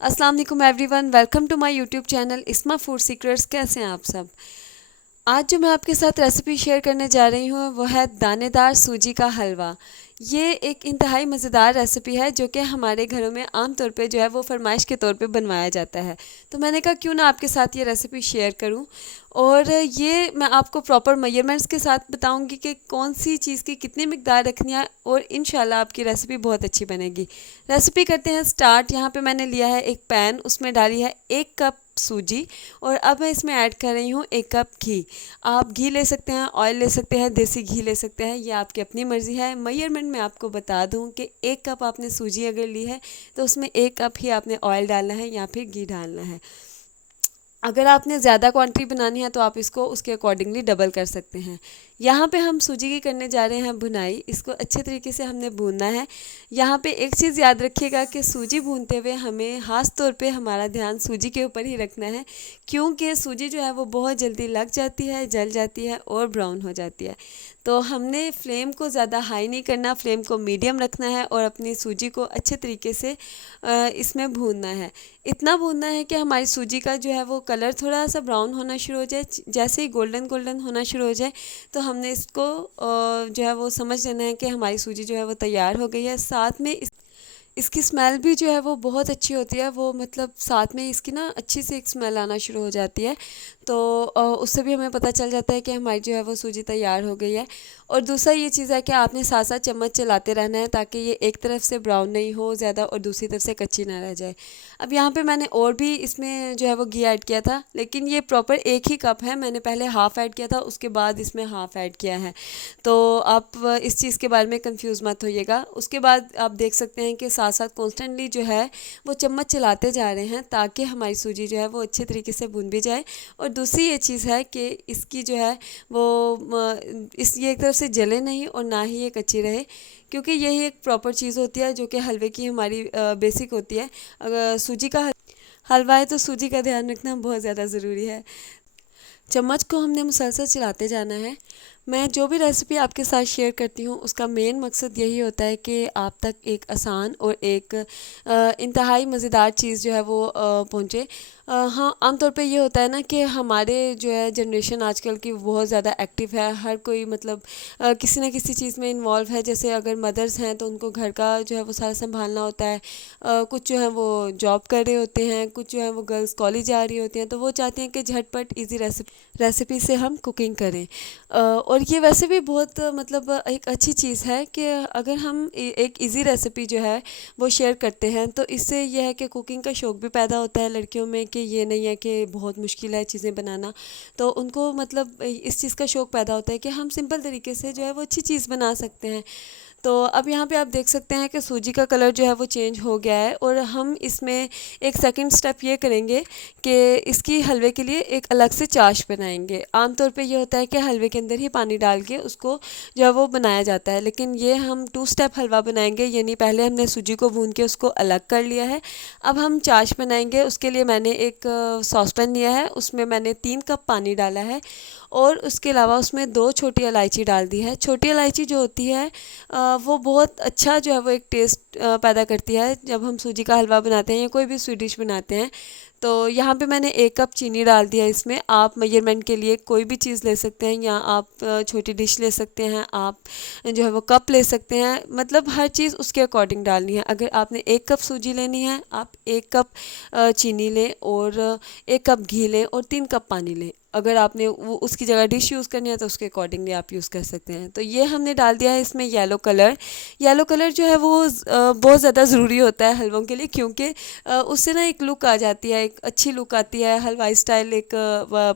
अस्सलाम वालेकुम everyone, welcome to my YouTube channel Isma food secrets. कैसे हैं आप सब। आज जो मैं आपके साथ रेसिपी शेयर करने जा रही हूँ वो है दानेदार सूजी का हलवा। ये एक इंतहाई मज़ेदार रेसिपी है जो कि हमारे घरों में आम तौर पे जो है वो फरमाइश के तौर पे बनवाया जाता है। तो मैंने कहा क्यों ना आपके साथ ये रेसिपी शेयर करूँ, और ये मैं आपको प्रॉपर मेजरमेंट्स के साथ बताऊंगी कि कौन सी चीज़ की कितनी मिकदार रखनी है, और इंशाल्लाह आपकी रेसिपी बहुत अच्छी बनेगी। रेसिपी करते हैं स्टार्ट। यहाँ पे मैंने लिया है एक पैन, उसमें डाली है 1 कप सूजी, और अब मैं इसमें ऐड कर रही हूँ 1 कप घी। आप घी ले सकते हैं, ऑयल ले सकते हैं, देसी घी ले सकते हैं, ये आपकी अपनी मर्ज़ी है। मेजरमेंट मैं आपको बता दूँ कि 1 कप आपने सूजी अगर ली है तो उसमें 1 कप ही आपने ऑयल डालना है या फिर घी डालना है। अगर आपने ज़्यादा क्वांटिटी बनानी है तो आप इसको उसके अकॉर्डिंगली डबल कर सकते हैं। यहाँ पे हम सूजी की करने जा रहे हैं भुनाई। इसको अच्छे तरीके से हमने भूनना है। यहाँ पे एक चीज़ याद रखिएगा कि सूजी भूनते हुए हमें ख़ास तौर पे हमारा ध्यान सूजी के ऊपर ही रखना है, क्योंकि सूजी जो है वो बहुत जल्दी लग जाती है, जल जाती है और ब्राउन हो जाती है। तो हमने फ्लेम को ज़्यादा हाई नहीं करना, फ्लेम को मीडियम रखना है और अपनी सूजी को अच्छे तरीके से इसमें भूनना है। इतना भूनना है कि हमारी सूजी का जो है वो कलर थोड़ा सा ब्राउन होना शुरू हो जाए। जैसे ही गोल्डन गोल्डन होना शुरू हो जाए तो हमने इसको जो है वो समझ लेना है कि हमारी सूजी जो है वो तैयार हो गई है। साथ में इसकी स्मेल भी जो है वो बहुत अच्छी होती है। वो मतलब साथ में इसकी ना अच्छी सी एक स्मेल आना शुरू हो जाती है। तो उससे भी हमें पता चल जाता है कि हमारी जो है वो सूजी तैयार हो गई है। और दूसरा ये चीज़ है कि आपने साथ साथ चम्मच चलाते रहना है ताकि ये एक तरफ से ब्राउन नहीं हो ज़्यादा और दूसरी तरफ से कच्ची ना रह जाए। अब यहाँ पे मैंने और भी इसमें जो है वो घी ऐड किया था, लेकिन ये प्रॉपर 1 ही कप है। मैंने पहले हाफ़ ऐड किया था, उसके बाद इसमें हाफ़ ऐड किया है। तो आप इस चीज़ के बारे में कंफ्यूज मत होइएगा। उसके बाद आप देख सकते हैं कि साथ साथ कॉन्स्टेंटली जो है वो चम्मच चलाते जा रहे हैं ताकि हमारी सूजी जो है वो अच्छे तरीके से भुन भी जाए। और दूसरी ये चीज़ है कि इसकी जो है वो इस ये एक तरफ से जले नहीं और ना ही ये कच्ची रहे, क्योंकि यही एक प्रॉपर चीज़ होती है जो कि हलवे की हमारी बेसिक होती है। अगर सूजी का हलवा है तो सूजी का ध्यान रखना बहुत ज़्यादा ज़रूरी है। चम्मच को हमने मुसलसल चलाते जाना है। मैं जो भी रेसिपी आपके साथ शेयर करती हूँ उसका मेन मकसद यही होता है कि आप तक एक आसान और एक इंतहाई मज़ेदार चीज़ जो है वो पहुँचे। हाँ, आमतौर पे ये होता है ना कि हमारे जो है जनरेशन आजकल की बहुत ज़्यादा एक्टिव है। हर कोई मतलब किसी न किसी चीज़ में इन्वॉल्व है। जैसे अगर मदर्स हैं तो उनको घर का जो है वो सारा संभालना होता है। कुछ जो है वो जॉब कर रहे होते हैं, कुछ जो है वो गर्ल्स कॉलेज जा रही होती हैं, तो वो चाहती हैं कि झटपट इजी रेसिपी से हम कुकिंग करें। और ये वैसे भी बहुत मतलब एक अच्छी चीज़ है कि अगर हम एक इजी रेसिपी जो है वो शेयर करते हैं तो इससे यह है कि कुकिंग का शौक़ भी पैदा होता है लड़कियों में, कि ये नहीं है कि बहुत मुश्किल है चीज़ें बनाना। तो उनको मतलब इस चीज़ का शौक़ पैदा होता है कि हम सिंपल तरीके से जो है वो अच्छी चीज़ बना सकते हैं। तो अब यहाँ पे आप देख सकते हैं कि सूजी का कलर जो है वो चेंज हो गया है, और हम इसमें एक सेकंड स्टेप ये करेंगे कि इसकी हलवे के लिए एक अलग से चाश बनाएंगे। आमतौर पे ये होता है कि हलवे के अंदर ही पानी डाल के उसको जो है वो बनाया जाता है, लेकिन ये हम 2 स्टेप हलवा बनाएंगे। यानी पहले हमने सूजी को भून के उसको अलग कर लिया है, अब हम चाश बनाएंगे। उसके लिए मैंने एक सॉस पैन लिया है, उसमें मैंने 3 कप पानी डाला है, और उसके अलावा उसमें 2 छोटी इलायची डाल दी है। छोटी इलायची जो होती है वो बहुत अच्छा जो है वो एक टेस्ट पैदा करती है जब हम सूजी का हलवा बनाते हैं या कोई भी स्वीट डिश बनाते हैं। तो यहाँ पे मैंने 1 कप चीनी डाल दिया इसमें। आप मेजरमेंट के लिए कोई भी चीज़ ले सकते हैं, या आप छोटी डिश ले सकते हैं, आप जो है वो कप ले सकते हैं। मतलब हर चीज़ उसके अकॉर्डिंग डालनी है। अगर आपने 1 कप सूजी लेनी है, आप 1 कप चीनी लें, और 1 कप घी लें, और 3 कप पानी लें। अगर आपने वो उसकी जगह डिश यूज़ करनी है तो उसके अकॉर्डिंगली आप यूज़ कर सकते हैं। तो ये हमने डाल दिया है इसमें येलो कलर। येलो कलर जो है वो बहुत ज़्यादा ज़रूरी होता है हलवों के लिए, क्योंकि उससे ना एक लुक आ जाती है, एक अच्छी लुक आती है, हलवाई स्टाइल एक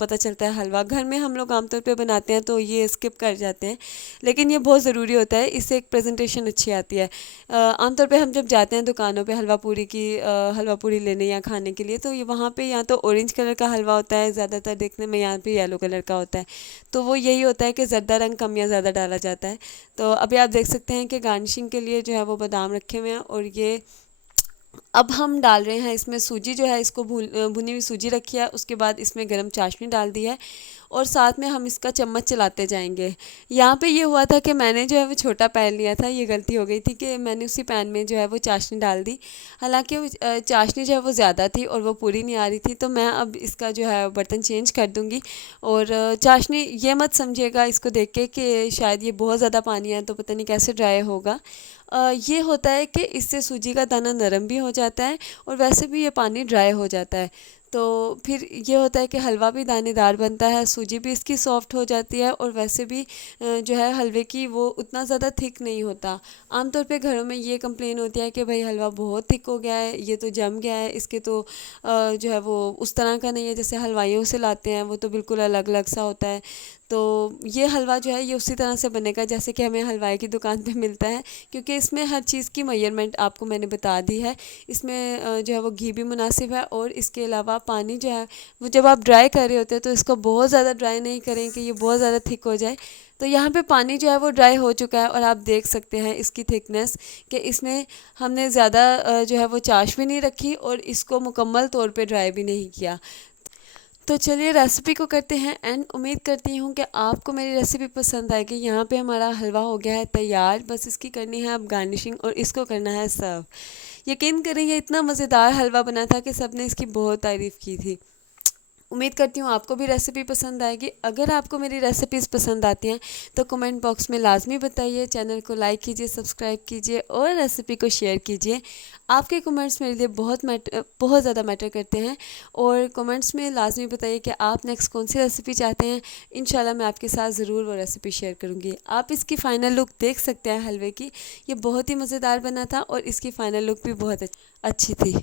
पता चलता है हलवा। घर में हम लोग आमतौर पे बनाते हैं तो ये स्किप कर जाते हैं, लेकिन ये बहुत ज़रूरी होता है। इससे एक प्रेजेंटेशन अच्छी आती है। आमतौर पे हम जब जाते हैं दुकानों पे हलवा पूरी लेने या खाने के लिए, तो ये वहाँ पे या तो ऑरेंज कलर का हलवा होता है ज़्यादातर देखने में, यहाँ पे येलो कलर का होता है। तो वो यही होता है कि ज़र्दा रंग कम या ज़्यादा डाला जाता है। तो अभी आप देख सकते हैं कि गार्निशिंग के लिए जो है वो बादाम रखे हुए हैं, और ये अब हम डाल रहे हैं इसमें सूजी जो है, इसको भुनी हुई सूजी रखी है, उसके बाद इसमें गरम चाशनी डाल दी है और साथ में हम इसका चम्मच चलाते जाएंगे। यहाँ पे ये हुआ था कि मैंने जो है वो छोटा पैन लिया था, ये गलती हो गई थी कि मैंने उसी पैन में जो है वो चाशनी डाल दी। हालांकि वो चाशनी जो है वो ज़्यादा थी और वो पूरी नहीं आ रही थी, तो मैं अब इसका जो है बर्तन चेंज कर दूँगी। और चाशनी ये मत समझिएगा इसको देख के कि शायद ये बहुत ज़्यादा पानी है तो पता नहीं कैसे ड्राई होगा। ये होता है कि इससे सूजी का दाना नरम भी हो जाता है और वैसे भी ये पानी ड्राई हो जाता है। तो फिर ये होता है कि हलवा भी दानेदार बनता है, सूजी भी इसकी सॉफ्ट हो जाती है और वैसे भी जो है हलवे की वो उतना ज़्यादा थिक नहीं होता। आमतौर पे घरों में ये कंप्लेन होती है कि भाई हलवा बहुत थिक हो गया है, ये तो जम गया है, इसके तो जो है वो उस तरह का नहीं है जैसे हलवाइयों से लाते हैं, वो तो बिल्कुल अलग अलग सा होता है। तो ये हलवा जो है ये उसी तरह से बनेगा जैसे कि हमें हलवाई की दुकान पे मिलता है, क्योंकि इसमें हर चीज़ की मेजरमेंट आपको मैंने बता दी है। इसमें जो है वो घी भी मुनासिब है और इसके अलावा पानी जो है वो जब आप ड्राई कर रहे होते हैं तो इसको बहुत ज़्यादा ड्राई नहीं करें कि ये बहुत ज़्यादा थिक हो जाए। तो यहाँ पे पानी जो है वो ड्राई हो चुका है और आप देख सकते हैं इसकी थिकनेस कि इसमें हमने ज़्यादा जो है वो चाश भी नहीं रखी और इसको मुकम्मल तौर पे ड्राई भी नहीं किया। तो चलिए रेसिपी को करते हैं एंड उम्मीद करती हूँ कि आपको मेरी रेसिपी पसंद आएगी। यहाँ पे हमारा हलवा हो गया है तैयार, बस इसकी करनी है अब गार्निशिंग और इसको करना है सर्व। यकीन करें ये इतना मज़ेदार हलवा बना था कि सबने इसकी बहुत तारीफ़ की थी। उम्मीद करती हूँ आपको भी रेसिपी पसंद आएगी। अगर आपको मेरी रेसिपीज़ पसंद आती हैं तो कमेंट बॉक्स में लाजमी बताइए, चैनल को लाइक कीजिए, सब्सक्राइब कीजिए और रेसिपी को शेयर कीजिए। आपके कमेंट्स मेरे लिए बहुत ज़्यादा मैटर करते हैं और कमेंट्स में लाजमी बताइए कि आप नेक्स्ट कौन सी रेसिपी चाहते हैं। इंशाल्लाह मैं आपके साथ ज़रूर वो रेसिपी शेयर करूँगी। आप इसकी फ़ाइनल लुक देख सकते हैं हलवे की, ये बहुत ही मज़ेदार बना था और इसकी फ़ाइनल लुक भी बहुत अच्छी थी।